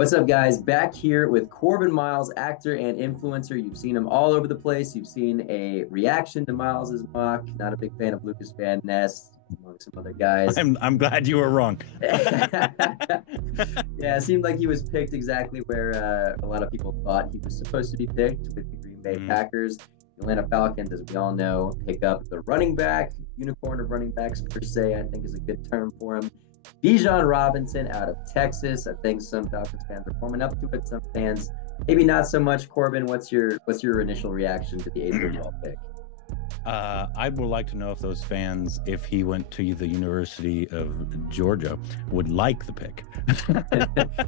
What's up, guys? Back here with Korbin Miles, actor and influencer. You've seen him all over the place. You've seen a reaction to Miles's mock. Not a big fan of Lucas Van Ness, among some other guys. I'm glad you were wrong. Yeah, it seemed like he was picked exactly where a lot of people thought he was supposed to be picked, with the Green Bay Packers. The Atlanta Falcons, as we all know, pick up the running back, unicorn of running backs per se, I think is a good term for him. Bijan Robinson out of Texas. I think some Falcons fans are warming up to it. Some fans maybe not so much. Korbin, what's your initial reaction to the 8th overall pick? I would like to know if those fans, if he went to the University of Georgia, would like the pick.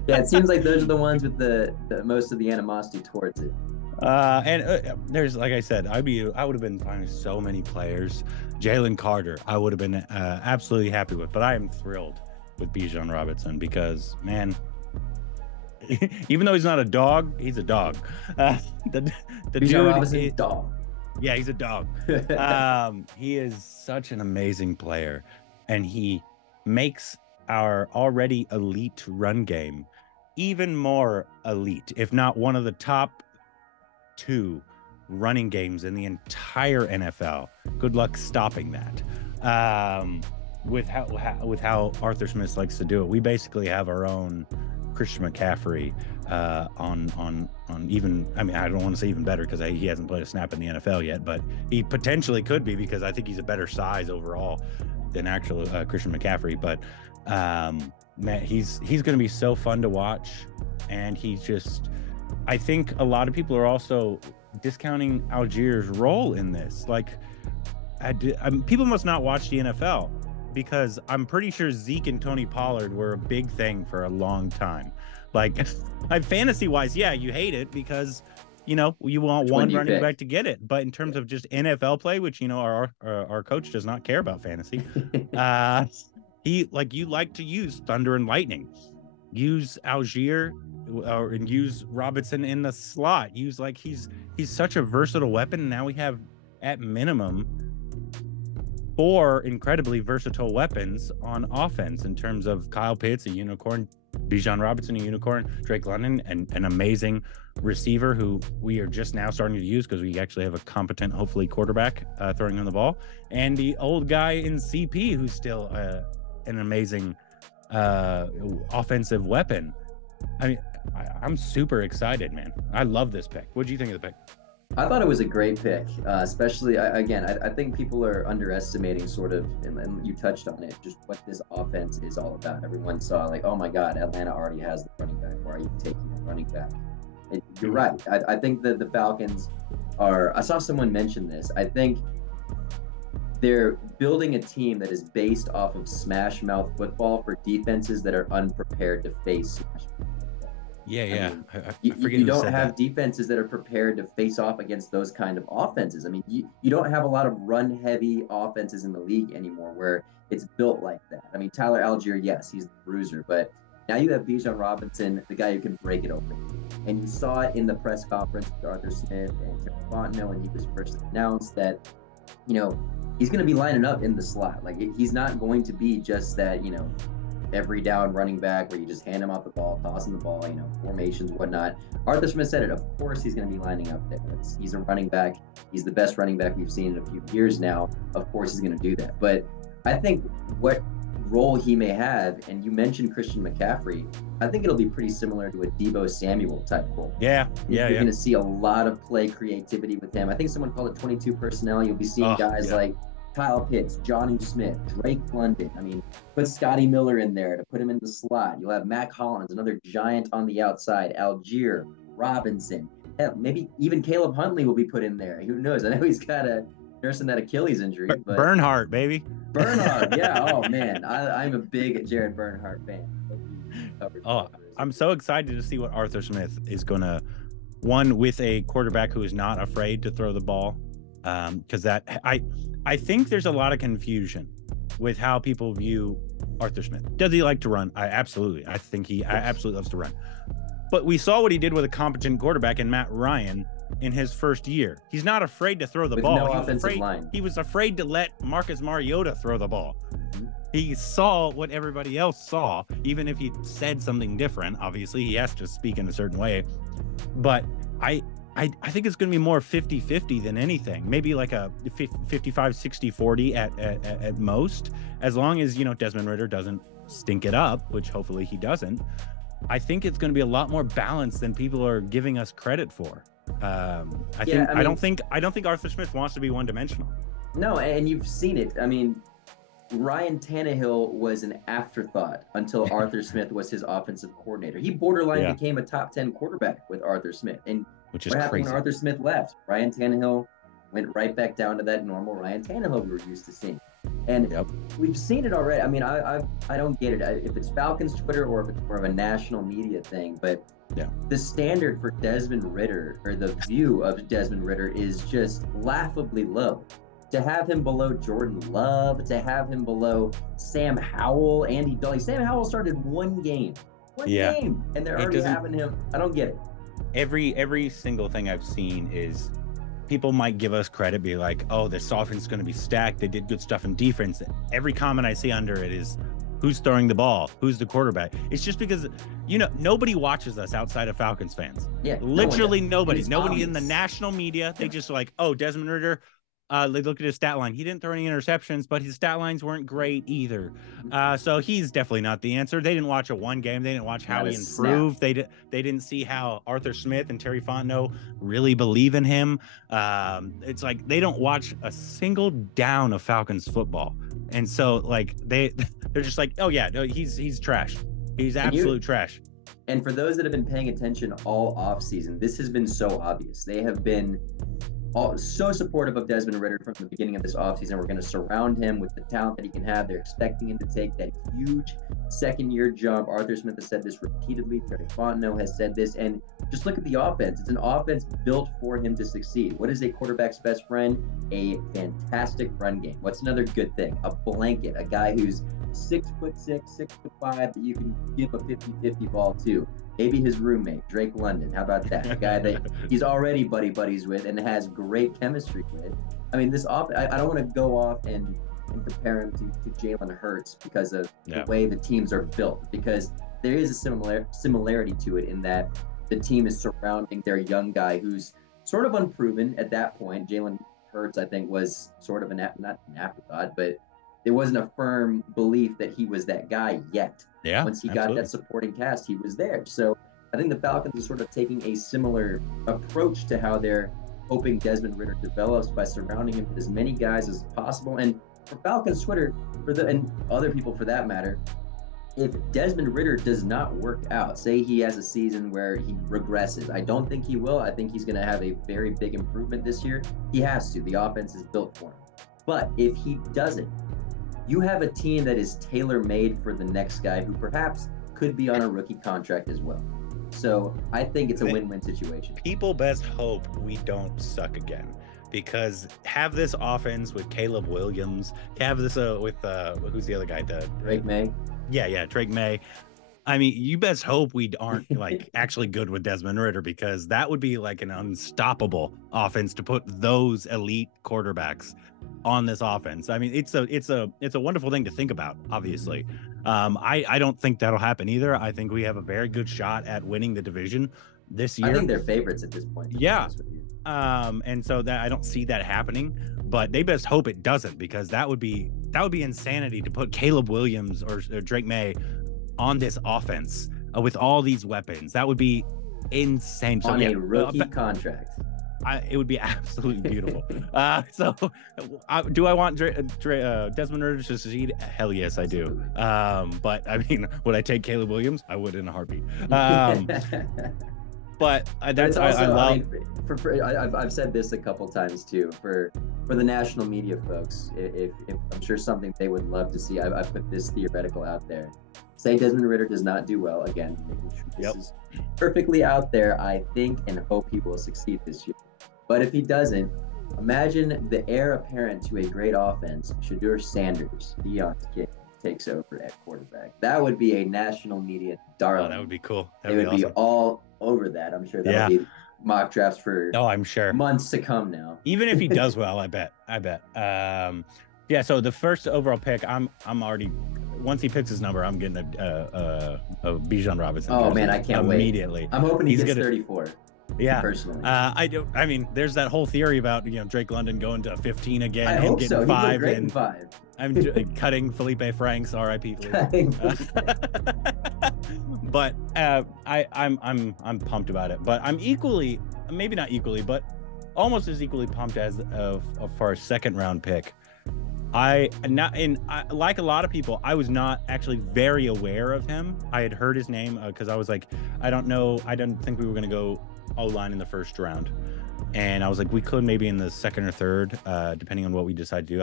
Yeah, it seems like those are the ones with the most of the animosity towards it. There's, like I said, I would have been finding so many players. Jalen Carter, I would have been absolutely happy with, but I am thrilled with Bijan Robinson because, man, even though he's not a dog, he's a dog. The Bijan Robinson, dog. Yeah, he's a dog. He is such an amazing player, and he makes our already elite run game even more elite, if not one of the top 2 running games in the entire NFL. Good luck stopping that. With how Arthur Smith likes to do it, we basically have our own Christian McCaffrey on even, I mean, I don't want to say even better because he hasn't played a snap in the NFL yet, but he potentially could be because I think he's a better size overall than actual Christian McCaffrey. But man, he's going to be so fun to watch, and I think a lot of people are also discounting Algiers' role in this. Like, people must not watch the NFL, because I'm pretty sure Zeke and Tony Pollard were a big thing for a long time. Like, fantasy-wise, yeah, you hate it because, you want one running back to get it. But in terms of just NFL play, which, our coach does not care about fantasy, you like to use Thunder and Lightning. Use Algier and use Robinson in the slot. He's such a versatile weapon. And now we have, at minimum, 4 incredibly versatile weapons on offense in terms of Kyle Pitts, a unicorn, Bijan Robinson, a unicorn, Drake London, an amazing receiver who we are just now starting to use because we actually have a competent, hopefully, quarterback throwing him the ball, and the old guy in CP who's still an amazing offensive weapon. I mean, I'm super excited, man. I love this pick. What do you think of the pick? I thought it was a great pick, especially, I think people are underestimating sort of, and you touched on it, just what this offense is all about. Everyone saw, like, oh my God, Atlanta already has the running back. Why are you taking the running back? And you're right. I think that the Falcons I saw someone mention this. I think they're building a team that is based off of smash mouth football for defenses that are unprepared to face smash mouth. Yeah. You don't have defenses that are prepared to face off against those kind of offenses. I mean, you don't have a lot of run-heavy offenses in the league anymore where it's built like that. I mean, Tyler Algier, yes, he's the bruiser, but now you have Bijan Robinson, the guy who can break it open. And you saw it in the press conference with Arthur Smith and Terry Fontenot when he was first announced that, he's going to be lining up in the slot. Like, he's not going to be just that, every down running back where you just hand him off the ball, toss him the ball, formations, whatnot. Arthur Smith said it. Of course he's going to be lining up there. He's a running back. He's the best running back we've seen in a few years now. Of course he's going to do that. But I think what role he may have, and you mentioned Christian McCaffrey, I think it'll be pretty similar to a Deebo Samuel type role. Yeah. You're going to see a lot of play creativity with him. I think someone called it 22 personnel. You'll be seeing guys like Kyle Pitts, Johnny Smith, Drake London. I mean, put Scotty Miller in there to put him in the slot. You'll have Mac Hollins, another giant on the outside, Algier, Robinson. Hell, maybe even Caleb Huntley will be put in there. Who knows? I know he's got nursing that Achilles injury. But Bernhardt, baby. Bernhardt, yeah. Oh, man. I'm a big Jared Bernhardt fan. I'm so excited to see what Arthur Smith is going to, with a quarterback who is not afraid to throw the ball. Because I think there's a lot of confusion with how people view Arthur Smith. Does he like to run? Absolutely. I think he absolutely loves to run. But we saw what he did with a competent quarterback in Matt Ryan in his first year. He's not afraid to throw the ball. No offensive line. He was afraid to let Marcus Mariota throw the ball. He saw what everybody else saw, even if he said something different. Obviously, he has to speak in a certain way. But I think it's going to be more 50-50 than anything. Maybe like a 55, 60, 40 at most. As long as, Desmond Ridder doesn't stink it up, which hopefully he doesn't. I think it's going to be a lot more balanced than people are giving us credit for. I don't think Arthur Smith wants to be one-dimensional. No, and you've seen it. I mean, Ryan Tannehill was an afterthought until Arthur Smith was his offensive coordinator. He borderline became a top 10 quarterback with Arthur Smith. And which is what happened crazy. when Arthur Smith left? Ryan Tannehill went right back down to that normal Ryan Tannehill we were used to seeing. And we've seen it already. I mean, I don't get it. If it's Falcons Twitter or if it's more of a national media thing, but the standard for Desmond Ridder, or the view of Desmond Ridder, is just laughably low. To have him below Jordan Love, to have him below Sam Howell, Andy Dalton. Sam Howell started one game, and they're already having him. I don't get it. Every single thing I've seen is people might give us credit, be like, oh, this offense is going to be stacked. They did good stuff in defense. Every comment I see under it is, who's throwing the ball? Who's the quarterback? It's just because, nobody watches us outside of Falcons fans. Yeah, literally nobody. Nobody in the national media. They just like, oh, Desmond Ridder. They look at his stat line. He didn't throw any interceptions, but his stat lines weren't great either. So he's definitely not the answer. They didn't watch one game. They didn't watch how he improved. They didn't see how Arthur Smith and Terry Fontenot really believe in him. It's like they don't watch a single down of Falcons football, and so like they're just like, oh yeah, no, he's trash. He's absolute trash. And for those that have been paying attention all offseason, this has been so obvious. They have been so supportive of Desmond Ridder from the beginning of this offseason. We're going to surround him with the talent that he can have. They're expecting him to take that huge second-year jump. Arthur Smith has said this repeatedly. Terry Fontenot has said this. And just look at the offense. It's an offense built for him to succeed. What is a quarterback's best friend? A fantastic run game. What's another good thing? A blanket. A guy who's 6'6", 6'5", that you can give a 50-50 ball to. Maybe his roommate, Drake London. How about that? A guy that he's already buddies with and has great chemistry with. I mean, I don't want to go off and compare him to Jalen Hurts because of the way the teams are built, because there is a similarity to it in that the team is surrounding their young guy who's sort of unproven at that point. Jalen Hurts, I think, was sort of not an afterthought, but there wasn't a firm belief that he was that guy yet. Yeah, once he got that supporting cast, he was there. So I think the Falcons are sort of taking a similar approach to how they're hoping Desmond Ridder develops, by surrounding him with as many guys as possible. And for Falcons Twitter, and other people for that matter, if Desmond Ridder does not work out, say he has a season where he regresses, I don't think he will. I think he's going to have a very big improvement this year. He has to. The offense is built for him. But if he doesn't, you have a team that is tailor-made for the next guy who perhaps could be on a rookie contract as well. So I think it's a win-win situation. People best hope we don't suck again, because have this offense with Caleb Williams, have this with who's the other guy? Drake May. Yeah, Drake May. I mean, you best hope we aren't like actually good with Desmond Ridder, because that would be like an unstoppable offense to put those elite quarterbacks on this offense. I mean, it's a wonderful thing to think about, obviously. I don't think that'll happen either. I think we have a very good shot at winning the division this year. I think they're favorites at this point. Yeah. And so that I don't see that happening, but they best hope it doesn't, because that would be insanity to put Caleb Williams or Drake May on this offense with all these weapons. That would be insane. On a rookie contract. It would be absolutely beautiful. Do I want Desmond Ridder to succeed? Hell yes, I do. But I mean, would I take Caleb Williams? I would in a heartbeat. But that's also, I love. I've said this a couple times too. For the national media folks, if I'm sure something they would love to see, I put this theoretical out there. Say Desmond Ridder does not do well again. Making sure this is perfectly out there. I think and hope he will succeed this year. But if he doesn't, imagine the heir apparent to a great offense, Shedeur Sanders, Deion's kid, takes over at quarterback. That would be a national media darling. Oh, that would be cool. They would be all over that. I'm sure that would be mock drafts for I'm sure months to come now. Even if he does well, I bet. Yeah, so the first overall pick, I'm already, once he picks his number, I'm getting a Bijan Robinson. Oh man, I can't wait. Immediately. I'm hoping he gets 34. Yeah, personally. I mean, there's that whole theory about Drake London going to 15 again. I hope so. 5 and 5. I'm cutting Felipe Franks, R.I.P. But I'm pumped about it. But I'm equally, maybe not equally, but almost as equally pumped as for a second round pick. Like a lot of people, I was not actually very aware of him. I had heard his name because I was like, I don't know. I didn't think we were going to go O-line in the first round. And I was like, we could maybe in the second or third, depending on what we decide to do.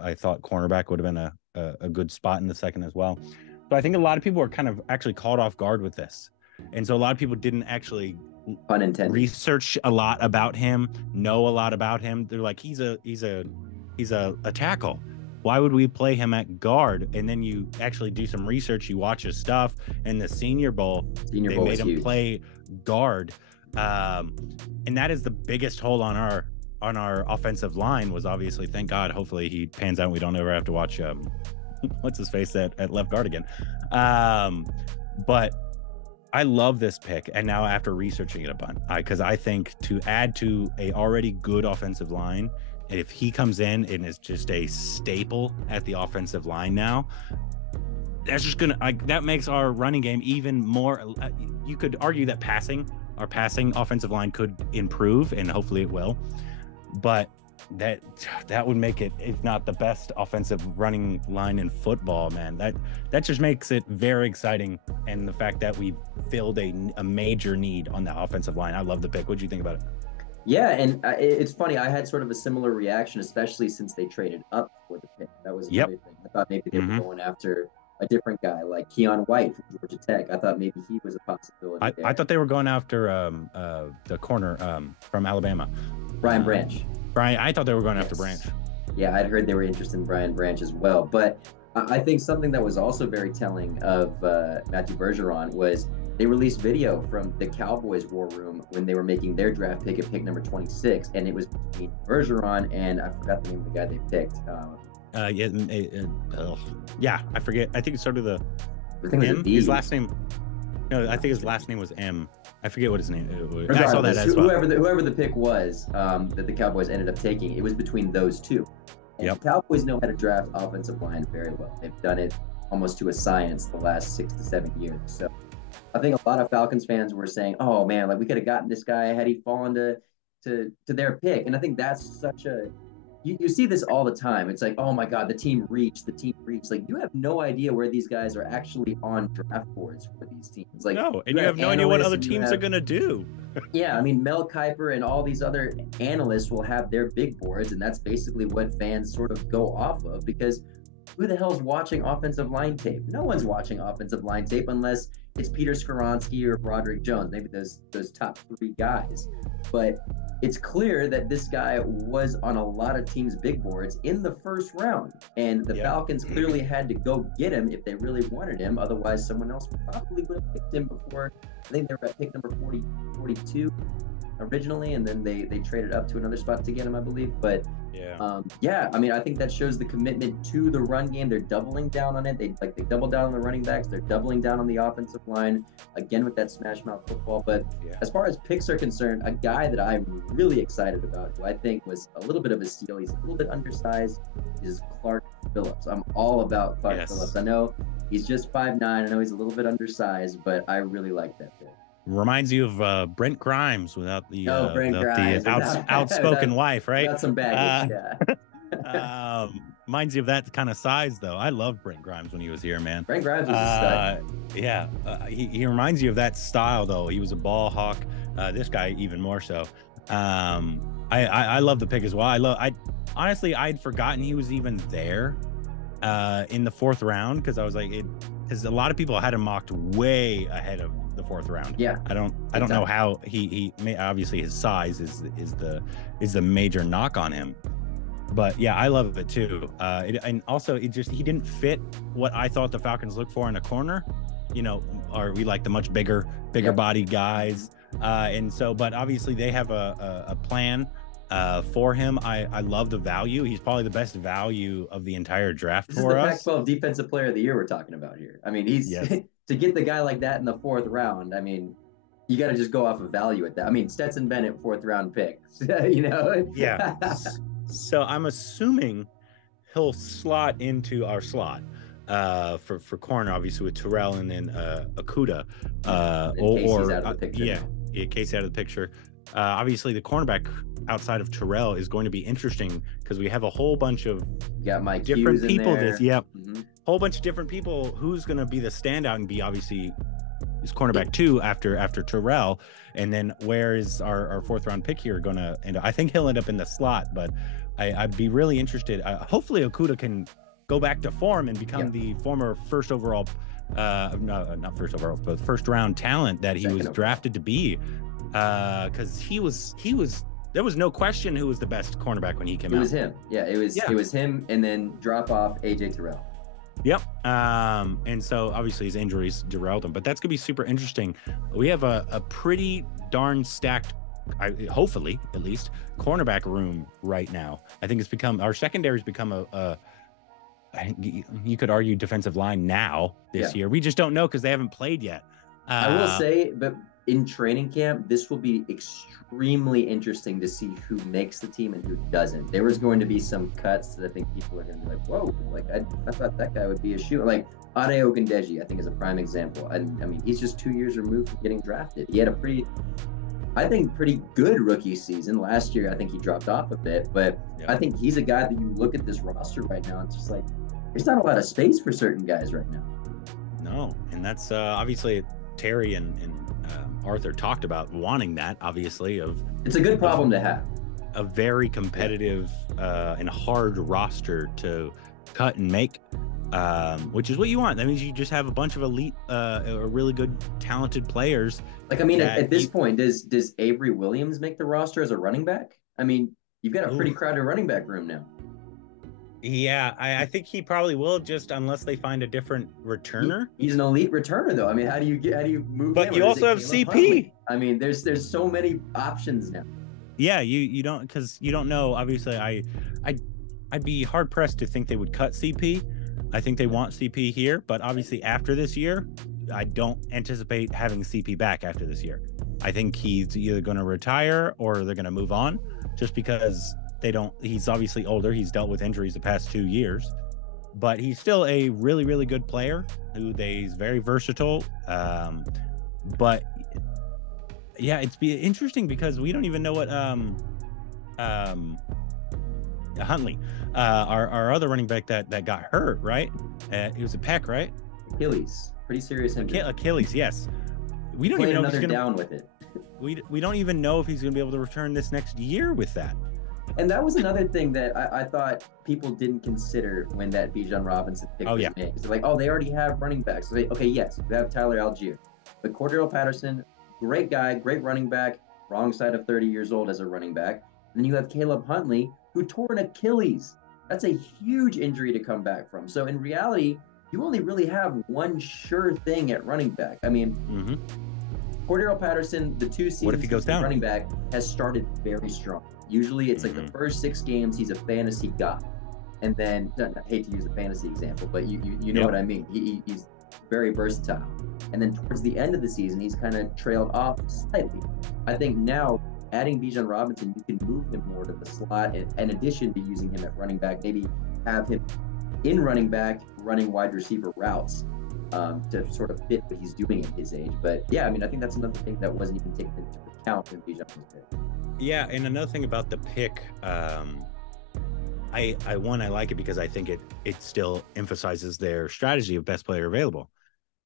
I thought cornerback would have been a good spot in the second as well. So I think a lot of people were kind of actually caught off guard with this. And so a lot of people didn't actually research a lot about him, know a lot about him. They're like, he's a tackle. Why would we play him at guard? And then you actually do some research, you watch his stuff. In the Senior Bowl, they made him play guard. And that is the biggest hole on our offensive line, was obviously, thank God, hopefully he pans out and we don't ever have to watch what's his face at left guard again. But I love this pick, and now after researching it a bunch, because I think to add to a already good offensive line, if he comes in and is just a staple at the offensive line now, that's just gonna that makes our running game even more. You could argue that our passing offensive line could improve, and hopefully it will, but that would make it, if not the best offensive running line in football, man. That just makes it very exciting, and the fact that we filled a major need on the offensive line. I love the pick. What do you think about it? Yeah, and it's funny. I had sort of a similar reaction, especially since they traded up for the pick. That was another thing. I thought maybe they were going after a different guy like Keon White from Georgia Tech. I thought maybe he was a possibility. I thought they were going after the corner from Alabama, Brian Branch. I thought they were going after Branch. Yeah, I'd heard they were interested in Brian Branch as well. But I think something that was also very telling of Matthew Bergeron was they released video from the Cowboys war room when they were making their draft pick at pick number 26, and it was between Bergeron and I forgot the name of the guy they picked. Yeah, I forget. I think it started with M. His last name. No, I think his last name was M. I forget what his name was. I saw that as well. Whoever the pick was that the Cowboys ended up taking, it was between those two. And the Cowboys know how to draft offensive line very well. They've done it almost to a science the last 6 to 7 years. So I think a lot of Falcons fans were saying, "Oh man, like we could have gotten this guy had he fallen to their pick." And I think that's such a you see this all the time. It's like, oh my God, the team reached. Like, you have no idea where these guys are actually on draft boards for these teams. Like, no, and you have no idea what other teams are gonna do. Yeah, I mean, Mel Kiper and all these other analysts will have their big boards, and that's basically what fans sort of go off of, because who the hell's watching offensive line tape? No one's watching offensive line tape unless it's Peter Skoronski or Broderick Jones, maybe those top 3 guys. But it's clear that this guy was on a lot of teams' big boards in the first round, and the Falcons clearly had to go get him if they really wanted him. Otherwise, someone else probably would have picked him before. I think they were at pick number 42 originally, and then they traded up to another spot to get him, I believe. But I mean, I think that shows the commitment to the run game. They're doubling down on it. They double down on the running backs. They're doubling down on the offensive line again with that smash mouth football. But as far as picks are concerned, a guy that I'm really excited about, who I think was a little bit of a steal, he's a little bit undersized, is Clark Phillips. I'm all about Clark Phillips. I know he's just 5'9". I know he's a little bit undersized, but I really like that pick. Reminds you of Brent Grimes without the outspoken wife, right? Got some baggage, reminds you of that kind of size, though. I loved Brent Grimes when he was here, man. Brent Grimes was a stud. He reminds you of that style, though. He was a ball hawk. This guy even more so. I love the pick as well. Honestly, I'd forgotten he was even there in the 4th round, because I was like, because a lot of people had him mocked way ahead of the 4th round. I don't know how he may, obviously his size is the major knock on him, but I love it too. And also he didn't fit what I thought the Falcons looked for in a corner. Are we like the much bigger bodied guys? And so, but obviously they have a plan for him. I love the value. He's probably the best value of the entire draft This is for the us. Pac-12 Defensive Player of the Year we're talking about here. I mean, he's Yes. to get the guy like that in the 4th round. I mean, you got to just go off of value at that. I mean, Stetson Bennett, 4th round pick. You know. Yeah. So I'm assuming he'll slot into our slot for corner, obviously with Terrell and then Okuda. Casey's out of the picture. Yeah, Casey out of the picture. Obviously, the cornerback outside of Terrell is going to be interesting because we have a whole bunch of different people. Whole bunch of different people. Who's going to be the standout and be obviously is cornerback 2 after Terrell, and then where is our 4th round pick here going to end up? I think he'll end up in the slot, but I'd be really interested. Hopefully, Okuda can go back to form and become the former first overall, not first overall, but first round talent that he was drafted to be. Because he was there was no question who was the best cornerback when he came out. It was him. Yeah, it was him, and then drop off AJ Terrell. Yep. And so obviously his injuries derailed him, but that's gonna be super interesting. We have a pretty darn stacked, hopefully at least, cornerback room right now. I think it's become our secondary's become you could argue defensive line now this year. We just don't know because they haven't played yet. I will say, but in training camp, this will be extremely interesting to see who makes the team and who doesn't. There was going to be some cuts that I think people are going to be like, whoa, like I thought that guy would be a shooter. Like Ade Ogundeji, I think is a prime example. And I mean, he's just 2 years removed from getting drafted. He had a pretty good rookie season. Last year, I think he dropped off a bit, but I think he's a guy that you look at this roster right now, it's just like, there's not a lot of space for certain guys right now. No, and that's obviously Terry and Arthur talked about wanting that, obviously. It's a good problem to have. A very competitive and hard roster to cut and make, which is what you want. That means you just have a bunch of elite, really good, talented players. Like, I mean, at this point, does Avery Williams make the roster as a running back? I mean, you've got a pretty crowded running back room now. Yeah, I think he probably will, just unless they find a different returner. He's an elite returner, though. I mean, how do you move? But you also have CP. Huntley? I mean, there's so many options now. Yeah, you don't, because you don't know. Obviously, I'd be hard pressed to think they would cut CP. I think they want CP here, but obviously after this year, I don't anticipate having CP back after this year. I think he's either going to retire or they're going to move on, just because he's obviously older. He's dealt with injuries the past 2 years, but he's still a really, really good player he's very versatile. But yeah, it's interesting because we don't even know what Huntley, our other running back that got hurt, right? It was a pec, right? Achilles, pretty serious injury. Achilles, yes. We don't even know if he's down with it. We don't even know if he's going to be able to return this next year with that. And that was another thing that I thought people didn't consider when that Bijan Robinson pick was made. Because they're like, they already have running backs. So yes, we have Tyler Algier. But Cordero Patterson, great guy, great running back, wrong side of 30 years old as a running back. And then you have Caleb Huntley, who tore an Achilles. That's a huge injury to come back from. So in reality, you only really have one sure thing at running back. I mean, Cordero Patterson, the 2 seasons what if he goes down? Running back, has started very strong. Usually it's like the first 6 games, he's a fantasy guy. And then, I hate to use a fantasy example, but you know what I mean. He's very versatile. And then towards the end of the season, he's kind of trailed off slightly. I think now, adding Bijan Robinson, you can move him more to the slot in addition to using him at running back. Maybe have him in running back, running wide receiver routes to sort of fit what he's doing at his age. But yeah, I mean, I think that's another thing that wasn't even taken into account when Bijan was picked. Yeah, and another thing about the pick, I like it because I think it still emphasizes their strategy of best player available.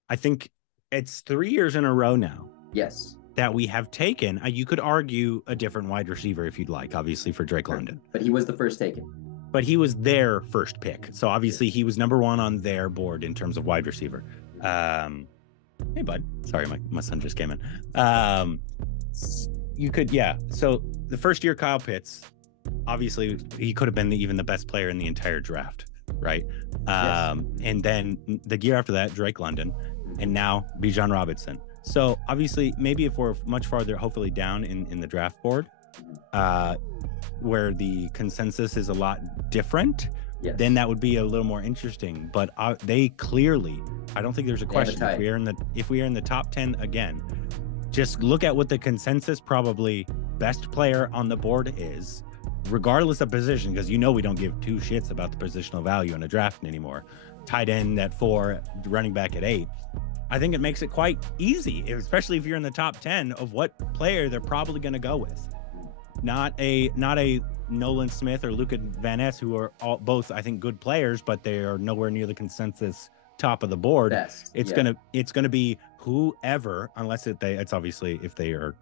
I think it's 3 years in a row now. Yes. That we have taken. You could argue a different wide receiver if you'd like, obviously for Drake London. But he was the first taken. But he was their first pick, so obviously he was number 1 on their board in terms of wide receiver. Hey, bud. Sorry, my son just came in. You could, so the first year Kyle Pitts, obviously he could have been even the best player in the entire draft, right? Yes. And then the year after that, Drake London, and now Bijan Robinson. So obviously, maybe if we're much farther, hopefully down in the draft board, where the consensus is a lot different, yes, then that would be a little more interesting. But they clearly, I don't think there's a question. If we are in the top 10 again, just look at what the consensus probably best player on the board is, regardless of position, because we don't give two shits about the positional value in a draft anymore. Tight end at 4, running back at 8. I think it makes it quite easy, especially if you're in the top 10, of what player they're probably going to go with. Not a Nolan Smith or Luka Van Ness, who are both, I think, good players, but they are nowhere near the consensus top of the board. It's gonna be whoever, unless it's obviously if they are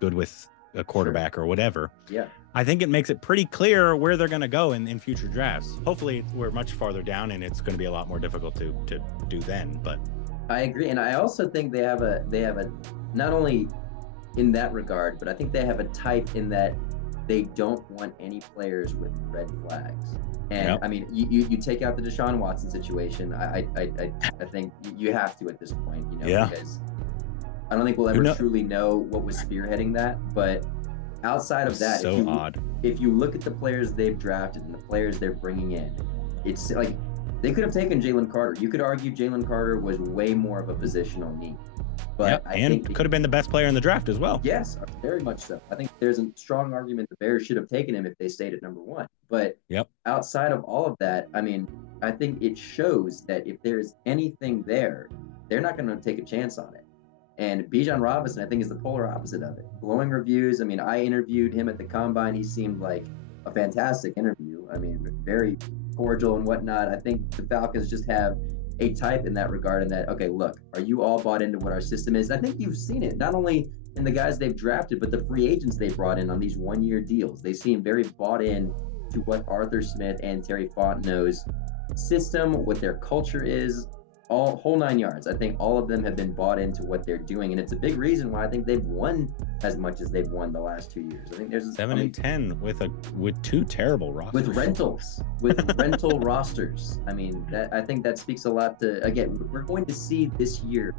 good with a quarterback or whatever. Yeah, I think it makes it pretty clear where they're going to go in future drafts. Hopefully, we're much farther down, and it's going to be a lot more difficult to do then. But I agree, and I also think they have a not only in that regard, but I think they have a type in that they don't want any players with red flags. And I mean, you take out the Deshaun Watson situation. I think you have to at this point, because I don't think we'll ever truly know what was spearheading that. But outside of that, if you look at the players they've drafted and the players they're bringing in, it's like they could have taken Jalen Carter. You could argue Jalen Carter was way more of a positional need. But I think could have been the best player in the draft as well. Yes, very much so. I think there's a strong argument the Bears should have taken him if they stayed at number 1. But outside of all of that, I mean, I think it shows that if there's anything there, they're not going to take a chance on it. And Bijan Robinson, I think, is the polar opposite of it. Glowing reviews. I mean, I interviewed him at the Combine. He seemed like a fantastic interview. I mean, very cordial and whatnot. I think the Falcons just have a type in that regard, and that, okay, look, are you all bought into what our system is? I think you've seen it, not only in the guys they've drafted, but the free agents they brought in on these one-year deals. They seem very bought in to what Arthur Smith and Terry Fontenot's system, what their culture is, whole 9 yards. I think all of them have been bought into what they're doing, and it's a big reason why I think they've won as much as they've won the last 2 years. I think there's 7-10 with 2 terrible rosters. With rentals, with rental rosters. I mean, I think that speaks a lot to, again, we're going to see this year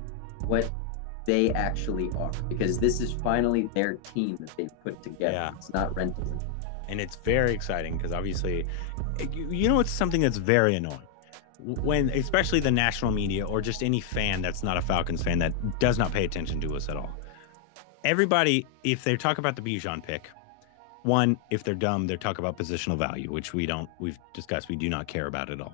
what they actually are, because this is finally their team that they've put together. Yeah. It's not rentals. And it's very exciting because obviously, it's something that's very annoying. When especially the national media or just any fan that's not a Falcons fan that does not pay attention to us at all. Everybody, if they talk about the Bijan pick, one, if they're dumb, they talk about positional value, which we've discussed, we do not care about at all.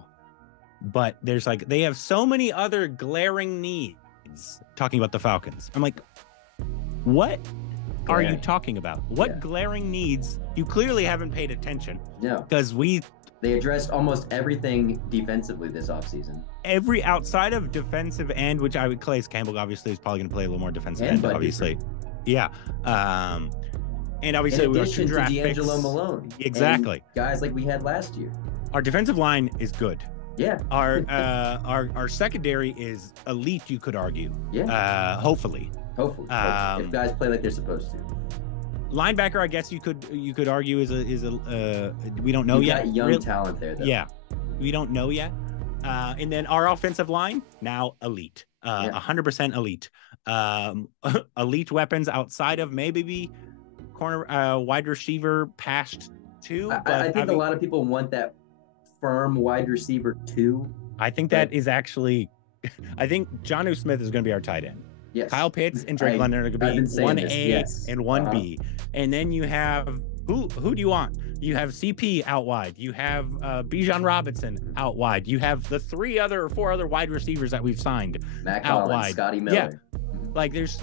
But there's they have so many other glaring needs talking about the Falcons. I'm like, what are you talking about? What glaring needs? You clearly haven't paid attention. No. Because they addressed almost everything defensively this offseason. Every outside of defensive end, which I would Calais Campbell obviously is probably going to play a little more defensive end, obviously. Yeah. And obviously we have 2 draft picks. D'Angelo Malone. Exactly. Guys like we had last year. Our defensive line is good. Yeah. Our secondary is elite, you could argue. Yeah. Hopefully. If guys play like they're supposed to. Linebacker, I guess you could argue is a we don't know yet. Got young talent there, though. Yeah, we don't know yet. And then our offensive line now elite, 100% elite. Elite weapons outside of maybe corner, wide receiver past 2. I think a lot of people want that firm wide receiver 2. I think that is actually. I think Jonnu Smith is going to be our tight end. Yes. Kyle Pitts and Drake London are going to be 1A and 1B. And then you have, who do you want? You have CP out wide. You have Bijan Robinson out wide. You have the 4 other wide receivers that we've signed Matt out Collins, wide. Scotty Miller. Yeah. There's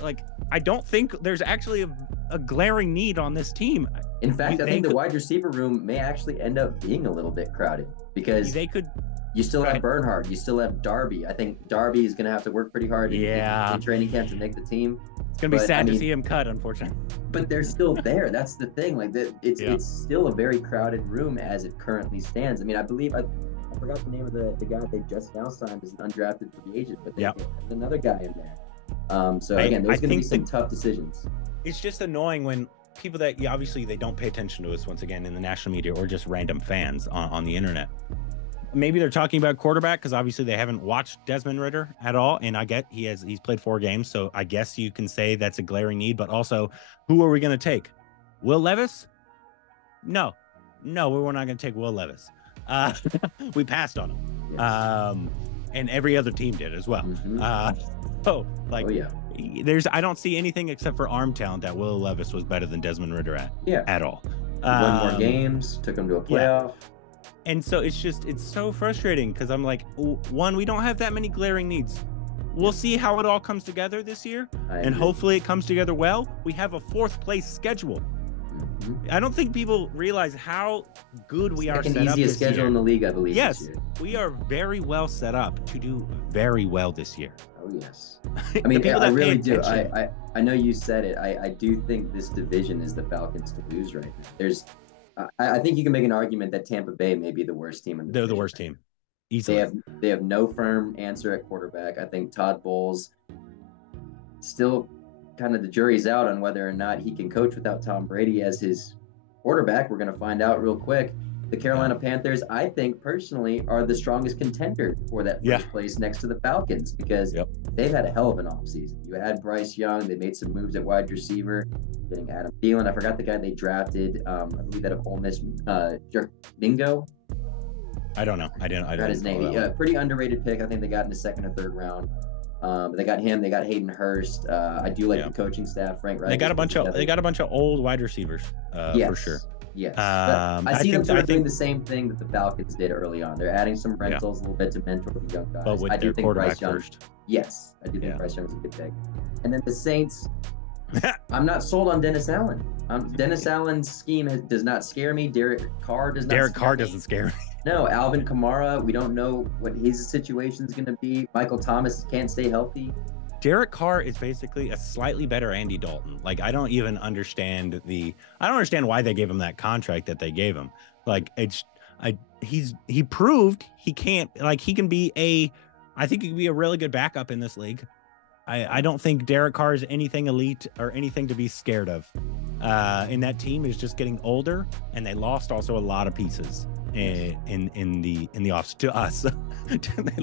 I don't think there's actually a glaring need on this team. In fact, I think the wide receiver room may actually end up being a little bit crowded because you still have Bernhardt. You still have Darby. I think Darby is going to have to work pretty hard in training camp to make the team. It's going to be sad to see him cut, unfortunately. But they're still there. That's the thing. It's still a very crowded room as it currently stands. I mean, I believe I forgot the name of the guy they just now signed as an undrafted free agent, but there's another guy in there. Again, there's going to be some tough decisions. It's just annoying when people that obviously they don't pay attention to us once again in the national media or just random fans on the internet. Maybe they're talking about quarterback because obviously they haven't watched Desmond Ridder at all, and I get he's played 4 games, so I guess you can say that's a glaring need. But also, who are we going to take? Will Levis? No, we're not going to take Will Levis. We passed on him. Yes. And every other team did as well. I don't see anything except for arm talent that Will Levis was better than Desmond Ridder at all. Won more games, took him to a playoff. Yeah. And so it's so frustrating because I'm like, one, we don't have that many glaring needs. We'll see how it all comes together this year, and hopefully it comes together well. We have a 4th place schedule. I don't think people realize how good we are set up this year. Second easiest schedule in the league, I believe. Yes, this year. We are very well set up to do very well this year. Oh yes. I mean, I really do. I know you said it. I do think this division is the Falcons to lose right now. I think you can make an argument that Tampa Bay may be the worst team in the division. They're the worst team. Easily. They have no firm answer at quarterback. I think Todd Bowles still kind of the jury's out on whether or not he can coach without Tom Brady as his quarterback. We're going to find out real quick. The Carolina Panthers, I think personally, are the strongest contender for that first place next to the Falcons because they've had a hell of an offseason. You had Bryce Young. They made some moves at wide receiver, getting Adam Thielen. I forgot the guy they drafted. I believe that of Ole Miss, Mingo. I don't know. I forgot his name. Pretty underrated pick. I think they got in the 2nd or 3rd round. They got him. They got Hayden Hurst. I do like the coaching staff. Frank Reich. They got a bunch of old wide receivers for sure. Yes. I see them sort of doing the same thing that the Falcons did early on. They're adding some rentals a little bit to mentor the young guys. But with their quarterback first. Yes, I do think Bryce Young is a good pick. And then the Saints. I'm not sold on Dennis Allen. Dennis Allen's scheme does not scare me. Derek Carr does not. Derek Carr doesn't scare me. No, Alvin Kamara, we don't know what his situation is going to be. Michael Thomas can't stay healthy. Derek Carr is basically a slightly better Andy Dalton. Like, I don't understand why they gave him that contract that they gave him. Like, he proved he can't, like, he can be I think he can be a really good backup in this league. I don't think Derek Carr is anything elite or anything to be scared of. And that team is just getting older, and they lost also a lot of pieces in the offs to us.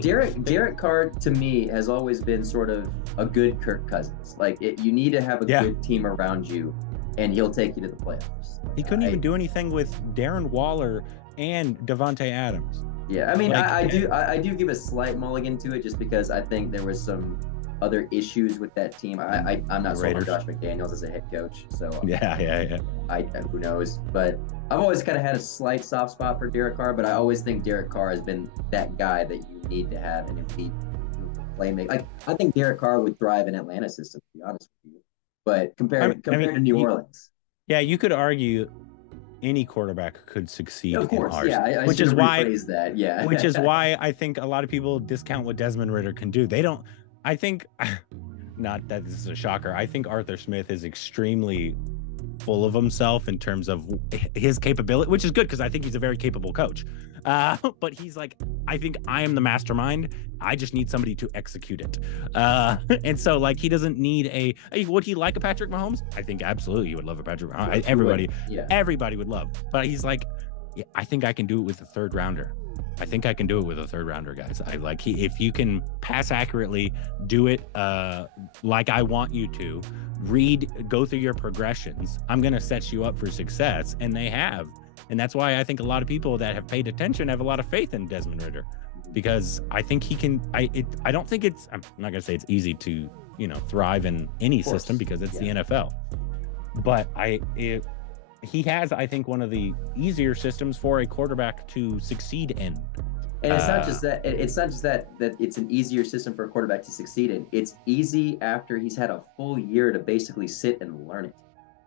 Derek Carr to me has always been sort of a good Kirk Cousins. Like you need to have a good team around you, and he'll take you to the playoffs. He couldn't even do anything with Darren Waller and Devontae Adams. Yeah, I mean, I do give a slight mulligan to it just because I think there was some other issues with that team. I'm not sold on Josh McDaniels as a head coach, so yeah. Who knows? But I've always kind of had a slight soft spot for Derek Carr, but I always think Derek Carr has been that guy that you need to have an elite playmaker. Like I think Derek Carr would thrive in Atlanta system, to be honest with you. But compared to New Orleans, you could argue any quarterback could succeed of course, in ours, which is why I think a lot of people discount what Desmond Ridder can do. They don't. I think, not that this is a shocker, I think Arthur Smith is extremely full of himself in terms of his capability, which is good because I think he's a very capable coach. But he's like, I think I am the mastermind. I just need somebody to execute it. And so, like, he doesn't need would he like a Patrick Mahomes? I think absolutely he would love a Patrick Mahomes. Everybody would love. But he's like, I think I can do it with a 3rd rounder. I think I can do it with a 3rd rounder, guys. If you can pass accurately, do it like I want you to, go through your progressions, I'm going to set you up for success. And they have. And that's why I think a lot of people that have paid attention have a lot of faith in Desmond Ridder, because I think he can. I don't think I'm not going to say it's easy to, thrive in any system because it's the NFL. But he has, I think, one of the easier systems for a quarterback to succeed in. And it's not just that. It's not just that it's an easier system for a quarterback to succeed in. It's easy after he's had a full year to basically sit and learn it.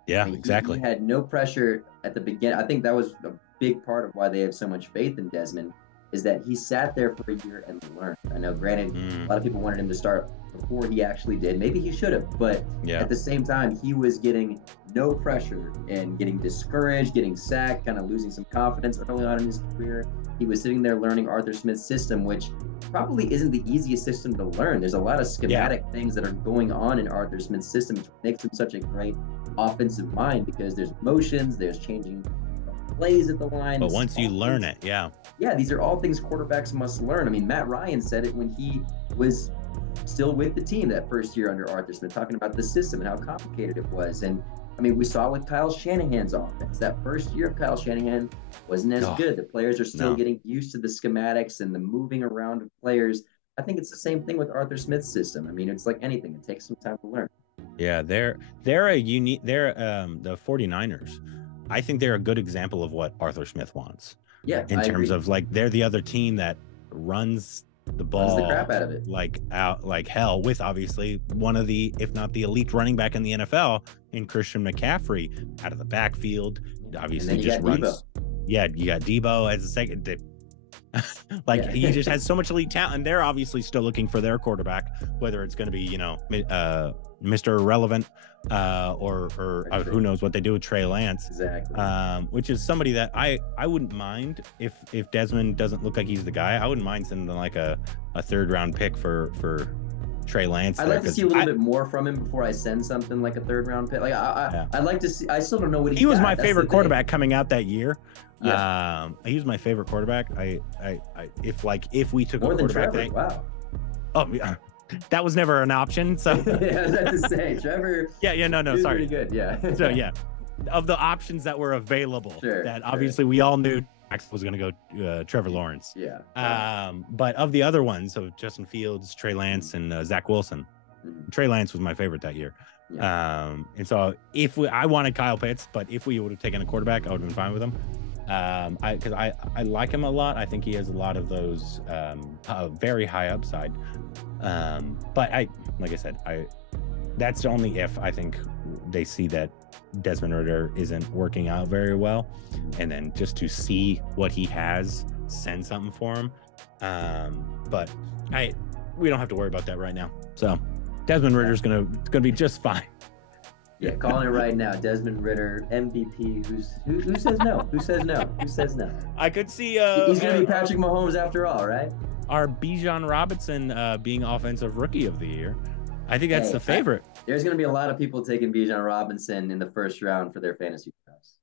Yeah, exactly. He had no pressure at the beginning. I think that was a big part of why they have so much faith in Desmond, is that he sat there for a year and learned. I know, granted, a lot of people wanted him to start before he actually did. Maybe he should have, but at the same time, he was getting no pressure and getting discouraged, getting sacked, kind of losing some confidence early on in his career. He was sitting there learning Arthur Smith's system, which probably isn't the easiest system to learn. There's a lot of schematic things that are going on in Arthur Smith's system, which makes him such a great offensive mind, because there's motions, there's changing plays at the line. But once you learn it, these are all things quarterbacks must learn. I mean, Matt Ryan said it when he was still with the team that first year under Arthur Smith, talking about the system and how complicated it was. And I mean, we saw with Kyle Shanahan's offense. That first year of Kyle Shanahan wasn't as good. The players are still getting used to the schematics and the moving around of players. I think it's the same thing with Arthur Smith's system. I mean, it's like anything. It takes some time to learn. Yeah, they're a unique. They're the 49ers. I think they're a good example of what Arthur Smith wants. Yeah, in terms of like they're the other team that runs the ball, the crap out of it, like hell, with obviously one of the, if not the elite running back in the NFL in Christian McCaffrey out of the backfield. Obviously, just runs. Debo. Yeah, you got Debo as a second. He just has so much elite talent, and they're obviously still looking for their quarterback, whether it's going to be Mr. Irrelevant or who knows what they do with Trey Lance. Exactly. Which is somebody that I wouldn't mind if Desmond doesn't look like he's the guy. I wouldn't mind sending like a 3rd round pick for Trey Lance. I'd like to see a little bit more from him before I send something like a 3rd round pick. Like I'd like to see. I still don't know what he was my favorite quarterback coming out that year. Yeah. He was my favorite quarterback. If we took more a quarterback, than Trevor. Wow. Oh yeah. That was never an option. So yeah, I was about to say Trevor. No, sorry. Pretty good, yeah. So yeah, of the options that were available, obviously we all knew Max was going to go Trevor Lawrence. Yeah. But of the other ones, so Justin Fields, Trey Lance, and Zach Wilson. Trey Lance was my favorite that year. Yeah. And so I wanted Kyle Pitts, but if we would have taken a quarterback, I would have been fine with him. Because I like him a lot. I think he has a lot of those very high upside. But like I said, that's only if I think they see that Desmond Ridder isn't working out very well, and then just to see what he has, send something for him. But we don't have to worry about that right now. So Desmond Ridder's gonna be just fine. Yeah, calling it right now. Desmond Ridder, MVP. Who says no? Who says no? Who says no? I could see. He's gonna be Patrick Mahomes after all, right? Our Bijan Robinson being Offensive Rookie of the Year. I think that's the favorite. There's gonna be a lot of people taking Bijan Robinson in the 1st round for their fantasy drafts.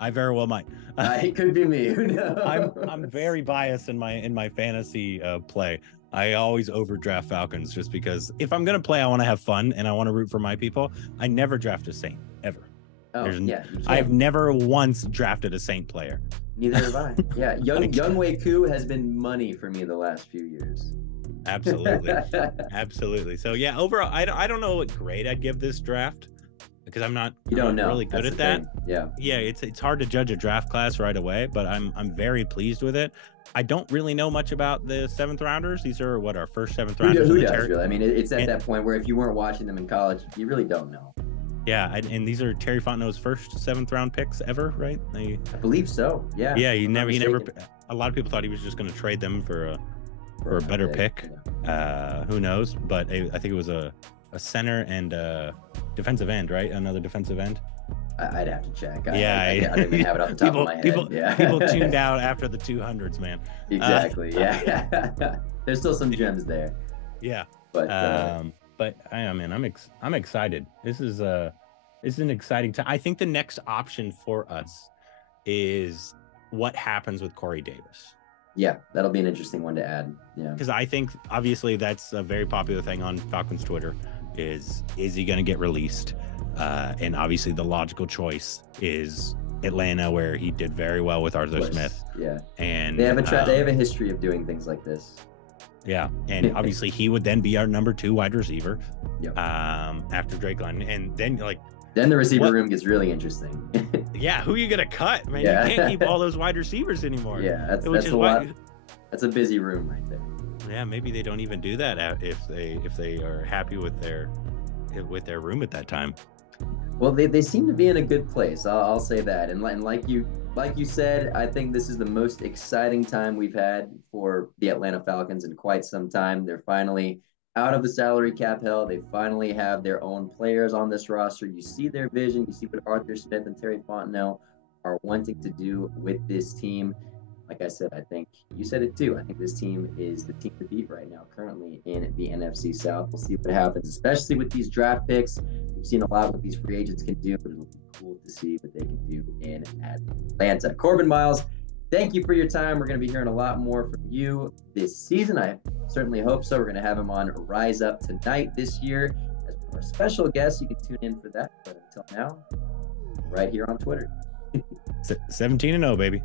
I very well might. It could be me. Who knows? I'm very biased in my fantasy play. I always overdraft Falcons just because if I'm going to play, I want to have fun and I want to root for my people. I never draft a Saint, ever. I've never once drafted a Saint player. Neither have I. Yeah, Younghoe Koo has been money for me the last few years. Absolutely. Absolutely. So, yeah, overall, I don't know what grade I'd give this draft because I'm not really good at that. Yeah. Yeah, it's hard to judge a draft class right away, but I'm very pleased with it. I don't really know much about the 7th rounders. These are our first 7th rounders. Who does really? I mean, it's at that point where if you weren't watching them in college, you really don't know. Yeah, and these are Terry Fontenot's first 7th round picks ever, right? I believe so. Yeah. Yeah, he never. A lot of people thought he was just going to trade them for a better pick. Yeah. Who knows? But I think it was a center and a defensive end, right? Another defensive end. I'd have to check. I don't even have it off the top of my head. People tuned out after the 200s, man. Exactly. Yeah. There's still some gems there. Yeah. But I'm excited. This is an exciting time. I think the next option for us is what happens with Corey Davis. Yeah, that'll be an interesting one to add. Yeah. Because I think obviously that's a very popular thing on Falcons Twitter. Is he going to get released? And obviously the logical choice is Atlanta, where he did very well with Arthur Smith. Yeah. And they have a history of doing things like this. Yeah. And obviously he would then be our number 2 wide receiver. Yep. After Drake London. And then then the receiver room gets really interesting. Yeah, who are you gonna cut, man? Yeah. You can't keep all those wide receivers anymore. Yeah, that's a lot. That's a busy room right there. Yeah, maybe they don't even do that if they are happy with their room at that time. Well, they seem to be in a good place. I'll say that. And like you said, I think this is the most exciting time we've had for the Atlanta Falcons in quite some time. They're finally out of the salary cap hell. They finally have their own players on this roster. You see their vision. You see what Arthur Smith and Terry Fontenot are wanting to do with this team. Like I said, I think you said it too. I think this team is the team to beat right now, currently in the NFC South. We'll see what happens, especially with these draft picks. We've seen a lot what these free agents can do, but it'll be cool to see what they can do in Atlanta. Korbin Miles, thank you for your time. We're going to be hearing a lot more from you this season. I certainly hope so. We're going to have him on Rise Up tonight this year as our special guest. You can tune in for that. But until now, right here on Twitter. 17-0, baby.